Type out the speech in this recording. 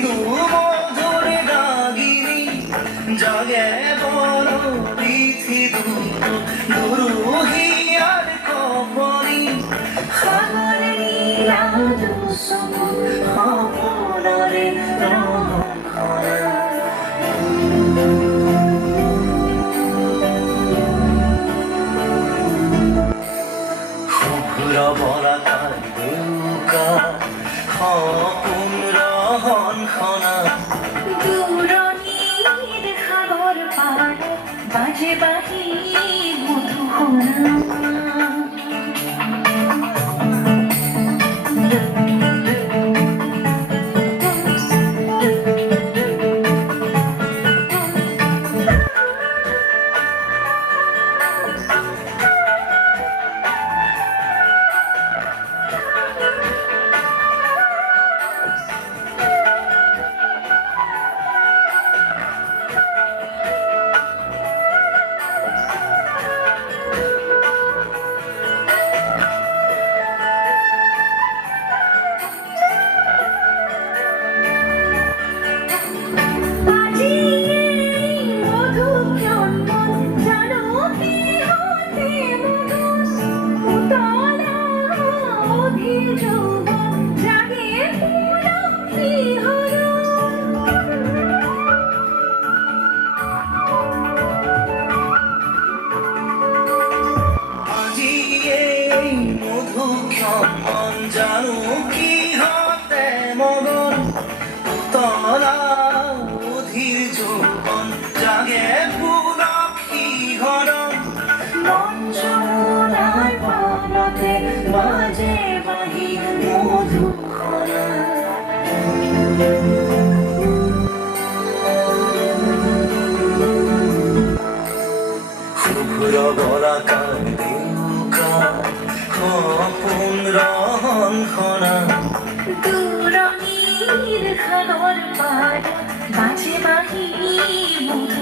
মৃদু মধুরে রাগিনী জাগে বড় বিধি দুরুহি আর কপনি খবর নীলা দুসম খবরে রহখরা শুভ্র বলাকার দুকা সপোন রহন খনা দূরনীর খবর পাড়ে বাজে বাহি মধুহরা মন জানো কি হতে মগন তলা অধীর যৌবন জাগে পুলকি হরণ মঞ্জুনার পানতে বাজে বাহি মধুখরা শুভ্র বলাকার দেউকা সপোন রহন খনা দূরনীর খবর পাড়ে বাজে বাহি মধু